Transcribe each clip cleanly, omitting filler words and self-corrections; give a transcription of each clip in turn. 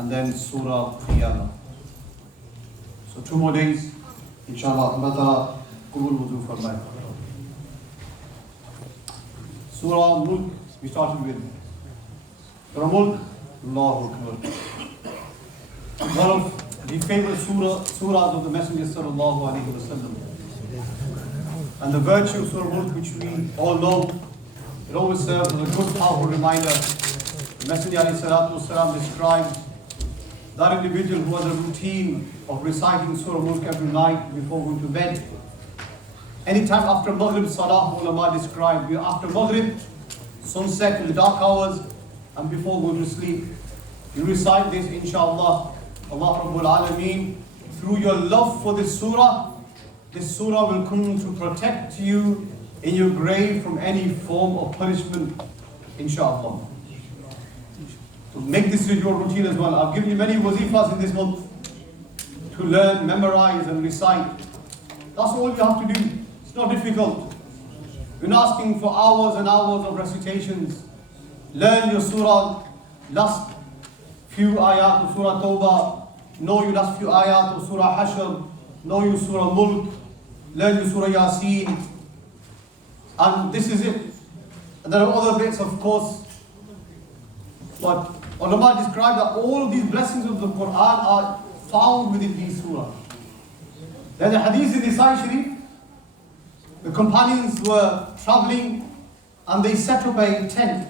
and then Surah Qiyamah. So 2 more days, inshallah, Allah Ta'ala Qubul Wudu Farmai. Surah Mulk, we started with. Surah Mulk, Allahu Akbar. One of the favorite surahs of the Messenger Sallallahu Alaihi Wasallam. And the virtue of Surah Mulk, which we all know, it always serves as a good, powerful reminder. The Messenger ﷺ described that individual who has a routine of reciting Surah Mulk every night before going to bed. Anytime after Maghrib, Salah, ulama described, after Maghrib, sunset in the dark hours, and before going to sleep, you recite this, inshallah. Allah Rabbul Alameen, through your love for this surah will come to protect you in your grave from any form of punishment, inshallah. So make this your routine as well. I've given you many wazifas in this month to learn, memorize and recite. That's all you have to do. It's not difficult. You're not asking for hours and hours of recitations. Learn your surah, last few ayat of Surah Tawbah, know your last few ayat of Surah Hashr, know your Surah Mulk, learn your Surah Yasin, and this is it. And there are other bits, of course, but ulama describe that all of these blessings of the Quran are found within these surahs. There's a hadith in Nasa'i Sharif. The companions were traveling and they set up a tent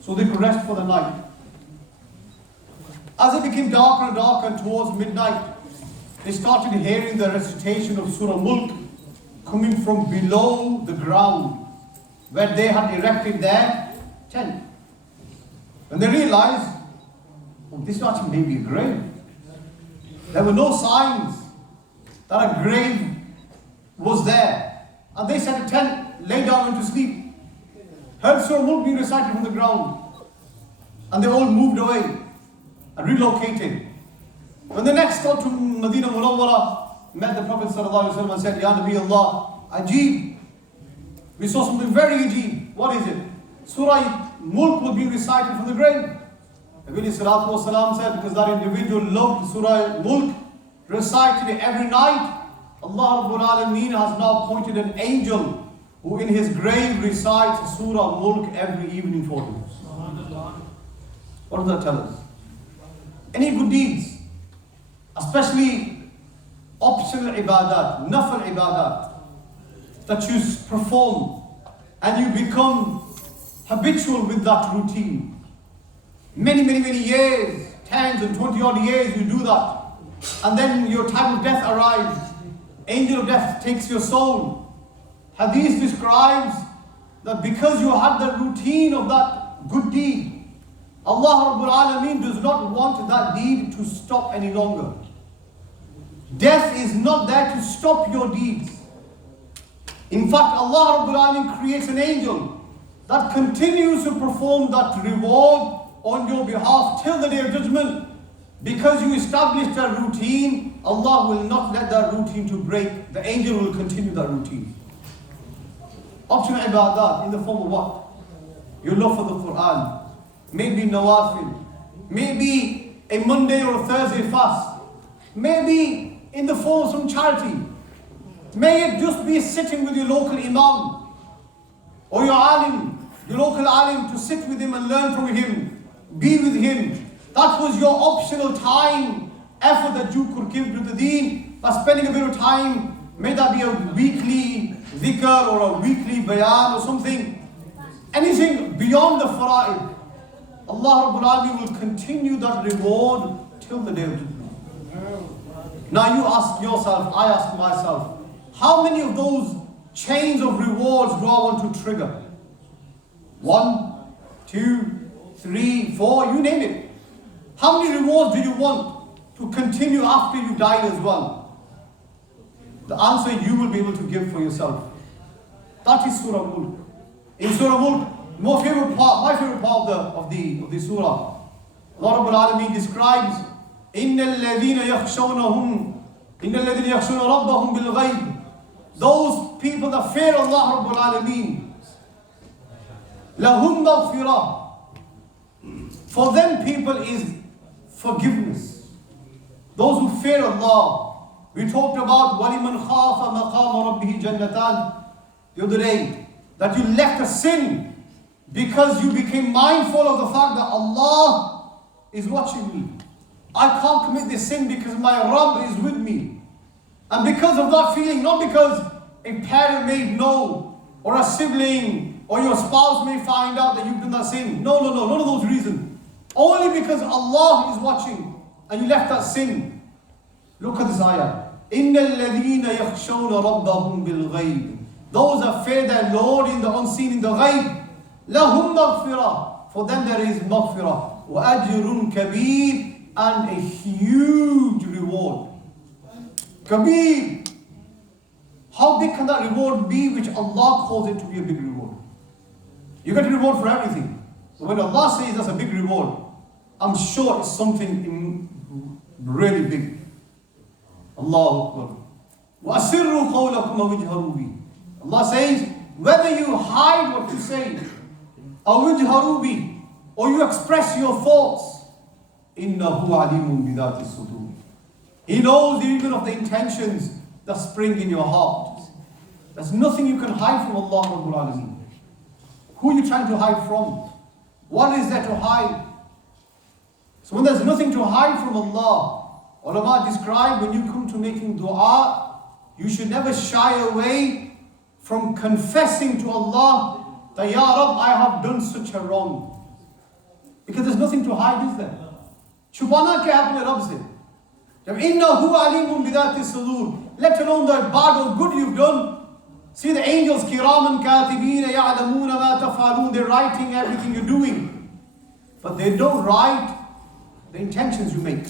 so they could rest for the night. As it became darker and darker and towards midnight, they started hearing the recitation of Surah Mulk coming from below the ground where they had erected their tent. And they realized, this actually may be a grave. There were no signs that a grave was there. And they set a tent, lay down and to sleep. Heard Surah Mulk being recited from the ground. And they all moved away and relocated. When they next got to Medina Munawwara, met the Prophet ﷺ and said, Ya Nabi Allah, Ajib. We saw something very ajib. What is it? Surah Mulk was being recited from the grave. Nabi ﷺ said, because that individual loved Surah Mulk, recited it every night, Allah Rabbul Alameen has now appointed an angel who in his grave recites Surah Mulk every evening for him. What does that tell us? Any good deeds, especially optional ibadat, nafal ibadat, that you perform and you become habitual with that routine. Many years, 10s and 20 odd years you do that. And then your time of death arrives. Angel of death takes your soul. Hadith describes that because you had the routine of that good deed, Allah Rabbul Alameen does not want that deed to stop any longer. Death is not there to stop your deeds. In fact, Allah Rabbul Alameen creates an angel that continues to perform that reward on your behalf till the day of judgment. Because you established a routine, Allah will not let that routine to break. The angel will continue that routine. Optional ibadat in the form of what? Your love for the Quran. Maybe nawafil. Maybe a Monday or a Thursday fast. Maybe in the form of some charity. May it just be sitting with your local imam or your alim, your local alim, to sit with him and learn from him, be with him. That was your optional time, effort that you could give to the deen by spending a bit of time. May that be a weekly dhikr or a weekly bayan or something. Anything beyond the fara'id. Allah Rabbul Alameen will continue that reward till the day of judgment. Now you ask yourself, I ask myself, how many of those chains of rewards do I want to trigger? 1, 2, 3, 4, you name it. How many rewards do you want to continue after you die as well? The answer you will be able to give for yourself. That is Surah Mulk. In Surah Mulk, my favorite part of the surah, Allah Rabbul Alameen describes, إِنَّ الَّذِينَ يَخْشَوْنَ رَبَّهُمْ بِالْغَيْبِ. Those people that fear Allah Rabbul Alameen, لَهُمْ مَغْفِرَةٌ. For them people is forgiveness. Those who fear Allah. We talked about وَلِمَنْ خَافَ مَقَامَ رَبِّهِ جَنَّتَانِ the other day, that you left a sin because you became mindful of the fact that Allah is watching me. I can't commit this sin because my Rabb is with me. And because of that feeling, not because a parent may know, or a sibling, or your spouse may find out that you've done that sin. No, none of those reasons. Only because Allah is watching and you left that sin. Look at this ayah. إِنَّ الَّذِينَ يَخْشَوْنَ رَبَّهُمْ بِالْغَيْبِ. Those that fear their Lord in the unseen, in the ghaib. لَهُمْ مَغْفِرَةٌ. For them there is maghfirah. وَأَجْرٌ كَبِيرٌ. And a huge reward. Kabir. How big can that reward be which Allah calls it to be a big reward? You get a reward for everything. But when Allah says that's a big reward, I'm sure it's something really big. Allahu Akbar. وَأَسِرُّوا قَوْلَكُمْ وَاجْهَرُوا بِهِ. Allah says, whether you hide what you say, أَوْ وَاجْهَرُوا بِهِ, or you express your thoughts, إِنَّهُ عَلِيمٌ بِذَاتِ الصُّدُورِ. He knows even of the intentions that spring in your heart. There's nothing you can hide from Allah Rabbul Alameen. Who are you trying to hide from? What is there to hide? So when there's nothing to hide from Allah, ulama describe when you come to making dua, you should never shy away from confessing to Allah that, Ya Rabb, I have done such a wrong. Because there's nothing to hide, is there? Chupana kya hai apne Rabb se? Innahu alimun bidati sudur. Let alone the bad or good you've done. See the angels, kiraman katibina ya'lamuna ma taf'alun. They're writing everything you're doing. But they don't write the intentions you make.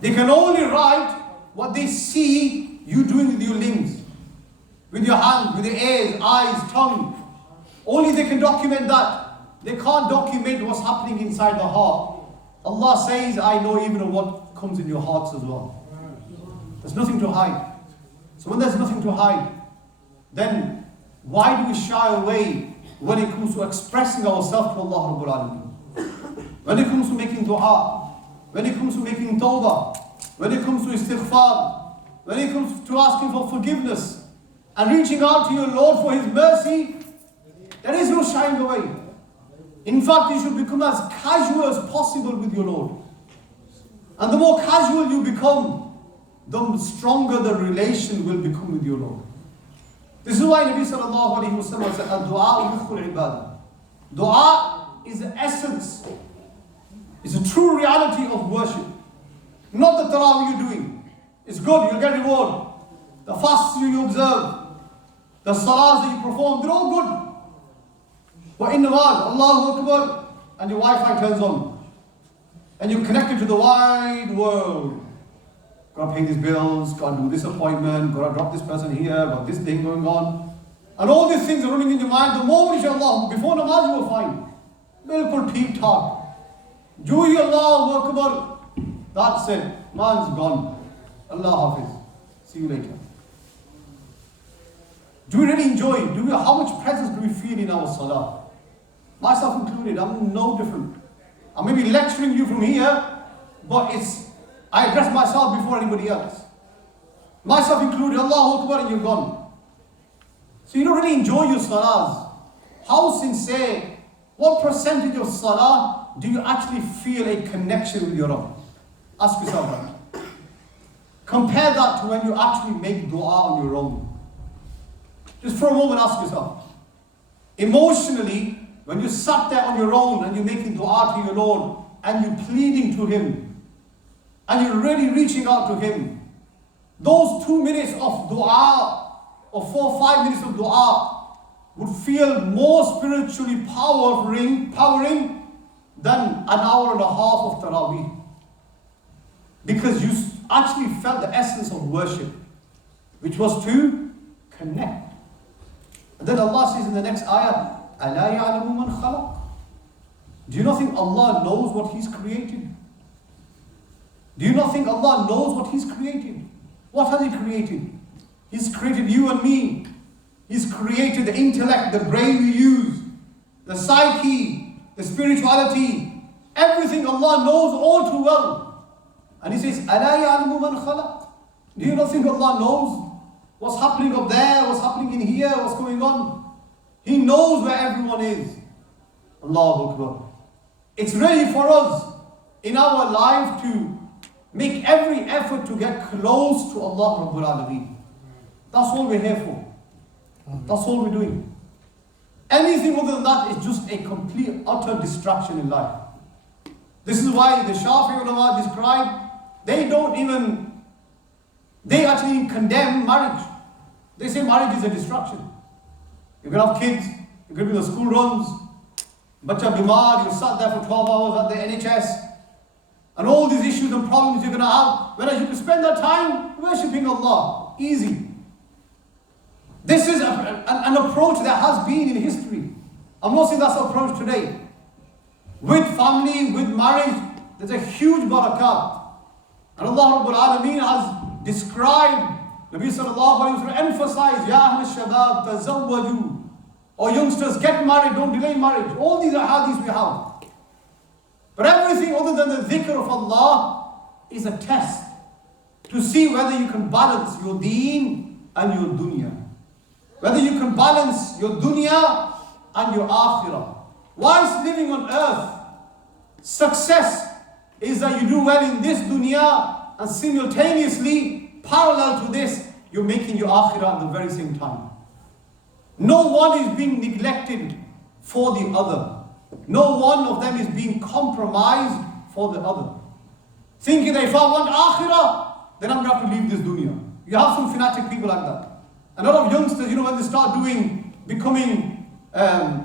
They can only write what they see you doing with your limbs, with your hands, with your ears, eyes, tongue. Only they can document that. They can't document what's happening inside the heart. Allah says, I know even of what comes in your hearts as well. There's nothing to hide. So when there's nothing to hide, then why do we shy away when it comes to expressing ourselves to Allah Rabbul Alameen? When it comes to making dua, when it comes to making tawbah, when it comes to istighfar, when it comes to asking for forgiveness and reaching out to your Lord for His mercy, there is no shying away. In fact, you should become as casual as possible with your Lord. And the more casual you become, the stronger the relation will become with your Lord. This is why Nabi sallallahu alayhi wa sallam said, Ad-du'a mukhul ibadah. Dua is the essence, is a true reality of worship. Not the Taraveeh you're doing. It's good, you'll get reward. The fasts you observe, the salahs that you perform, they're all good. But in namaz, Allahu Akbar, and your Wi-Fi turns on. And you're connected to the wide world. Gotta pay these bills, gotta do this appointment, gotta drop this person here, got this thing going on. And all these things are running in your mind. The moment inshallah, before namaz you will find. Bilkul teep talk. Juhi Allahu Akbar. That's it. Man's gone. Allah Hafiz. See you later. Do we really enjoy? How much presence do we feel in our salah? Myself included, I'm no different. I may be lecturing you from here, but I address myself before anybody else. Myself included, Allahu Akbar, and you're gone. So you don't really enjoy your salahs. How sincere, what percentage of salah do you actually feel a connection with your Rabb? Ask yourself that. Compare that to when you actually make dua on your own. Just for a moment, ask yourself. Emotionally, when you sat there on your own and you're making dua to your Lord and you're pleading to Him and you're really reaching out to Him, those 2 minutes of dua or 4 or 5 minutes of dua would feel more spiritually powering than an hour and a half of Taraveeh. Because you actually felt the essence of worship, which was to connect. And then Allah says in the next ayah, أَلَا يَعْلَمُ مَنْ خَلَقَ. Do you not think Allah knows what He's created? Do you not think Allah knows what He's created? What has He created? He's created you and me. He's created the intellect, the brain we use, the psyche, the spirituality, Everything Allah knows all too well. And He says, أَلَا يَعْلَمُ مَنْ خَلَقَ. Do you not think Allah knows what's happening up there, what's happening in here, what's going on? He knows where everyone is. Allahu Akbar. It's really for us in our life to make every effort to get close to Allah Rabbul Alameen. That's all we're here for. That's all we're doing. Anything other than that is just a complete, utter distraction in life. This is why the Shafi'i ulama describe, they actually condemn marriage. They say marriage is a distraction. You're going to have kids, you're going to be in the school runs, bacha bimar, you're sat there for 12 hours at the NHS, and all these issues and problems you're going to have, whereas you can spend that time worshipping Allah. Easy. This is an approach that has been in history. I'm not saying that's the approach today. With family, with marriage, there's a huge barakat. And Allah Rabbul Alameen has described, Nabi Sallallahu Alaihi Wasallam emphasized, Ya Ahl Shabab, Tazawwaju. Or youngsters, get married, don't delay marriage. All these are hadiths we have. But everything other than the dhikr of Allah is a test to see whether you can balance your deen and your dunya. Whether you can balance your dunya and your akhirah. Whilst living on earth, success is that you do well in this dunya and simultaneously, parallel to this, you're making your akhirah at the very same time. No one is being neglected for the other. No one of them is being compromised for the other. Thinking that if I want akhirah, then I'm going to have to leave this dunya. You have some fanatic people like that. A lot of youngsters, when they start becoming a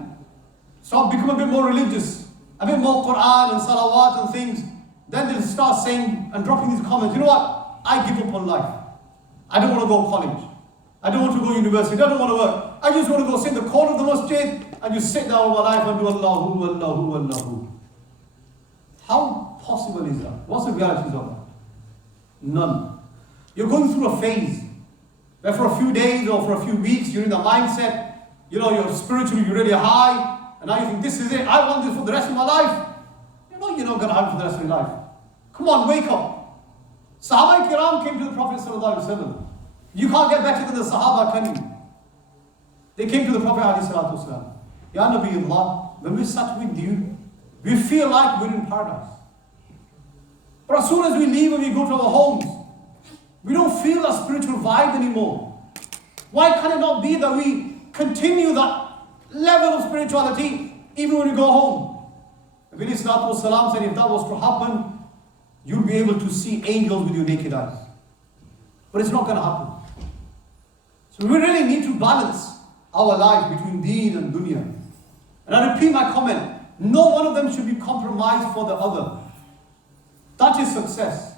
bit more religious, a bit more Quran and salawat and things, then they'll start saying and dropping these comments, you know what, I give up on life. I don't want to go to college. I don't want to go to university. I don't want to work. I just want to go sit in the corner of the masjid and just sit down with my life and do Allahu, Allahu, Allahu. How possible is that? What's the realities of that? None. You're going through a phase where for a few days or for a few weeks you're in the mindset, you're spiritually really high, and now you think this is it, I want this for the rest of my life. You're not going to have it for the rest of your life. Come on, wake up. Sahaba Kiram came to the Prophet Sallallahu Alaihi Wasallam. You can't get better than the Sahaba, can you? They came to the Prophet ﷺ. Ya Nabi Allah, when we sat with you, we feel like we're in paradise. But as soon as we leave and we go to our homes, we don't feel that spiritual vibe anymore. Why can it not be that we continue that level of spirituality even when we go home? Nabi ﷺ said if that was to happen, you'll be able to see angels with your naked eyes. But it's not going to happen. So we really need to balance our life between deen and dunya. And I repeat my comment, no one of them should be compromised for the other. That is success.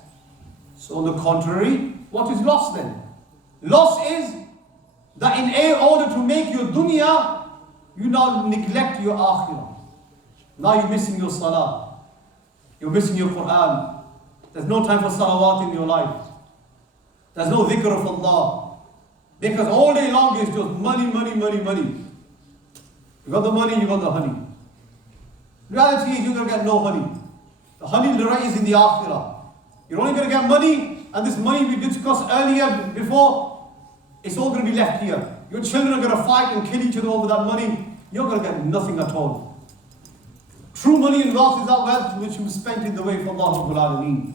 So on the contrary, what is loss then? Loss is that in order to make your dunya, you now neglect your akhirah. Now you're missing your salah. You're missing your Quran. There's no time for salawat in your life. There's no dhikr of Allah. Because all day long it's just money, money, money, money. You got the money, you got the honey. Reality is you're going to get no honey. The honey is in the akhirah. You're only going to get money, and this money we discussed earlier, before, it's all going to be left here. Your children are going to fight and kill each other over that money. You're going to get nothing at all. True money and wealth is that wealth which you spent in the way of Allah Rabbul Alameen.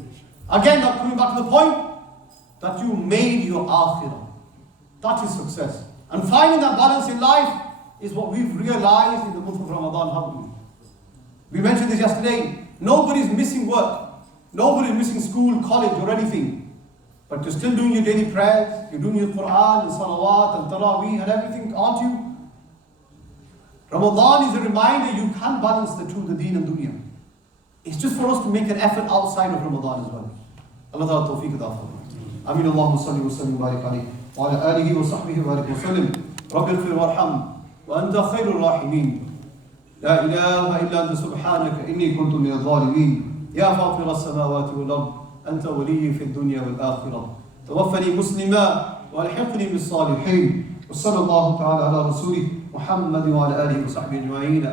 Again, coming back to the point, that you made your akhirah. That is success. And finding that balance in life is what we've realized in the month of Ramadan, haven't we? We mentioned this yesterday. Nobody's missing work. Nobody's missing school, college or anything. But you're still doing your daily prayers, you're doing your Quran and salawat and Taraveeh and everything, aren't you? Ramadan is a reminder you can balance the two, the deen and dunya. It's just for us to make an effort outside of Ramadan as well. Allah Ta'ala tawfiq adafah. Ameen Allahumma salli wa sallim wa barik alayhi wa ala alihi wa sahbihi wa barik wa sallim. Rabbi ighfir warham wa anta khairur rahimin. La ilaha illa anta subhanaka inni kuntu min al-zalimin. Ya fatir as-samawati wal-ard anta waliyyi fi ad-dunya wal-akhirah. Tawaffani muslima wa alhiqni bis-salihin. Wa sallallahu ta'ala ala rasulih Muhammad wa ala alihi wa sahbihi ajma'in.